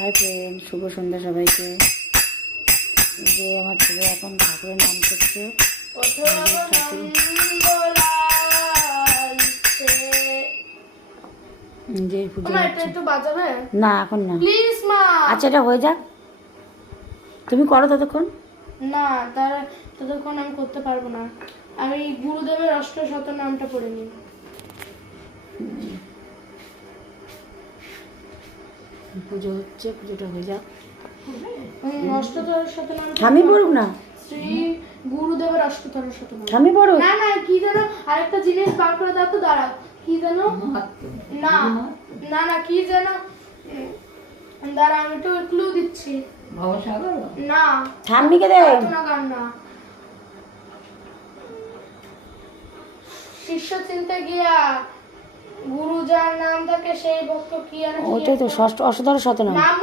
Hi friend, শুভ সন্ধ্যা সবাইকে। যে আমার ছেলে এখন ঠাকুরের নাম করছে। যে পুজো না, এখন না, আচ্ছা এটা হয়ে যাক, তুমি করো ততক্ষণ। না, ততক্ষণ আমি করতে পারবো না। আমি গুরুদেবের অষ্টশত নামটা পড়ে নিই। পুজো হচ্ছে, পুজোটা হয়ে যাক। অষ্টশত নাম আমি পড়ুক না, শ্রী গুরুদেবের অষ্টতর শতনাম। আমি পড়ুক না না, কি যেন আরেকটা জিনিস বার করে দাও তো, দাঁড়াও। কি যেন, না না না, কি যেন, দাঁড়া আমি একটু ক্লু দিচ্ছি। না, ঠাম্মিকে দে না গান না। শিষ্য চিনতে গিয়া গুরু যার নাম থাকে সেই ভক্ত কি আর ওটাই তো ষষ্ঠ অষ্টদশ শতনাম। নাম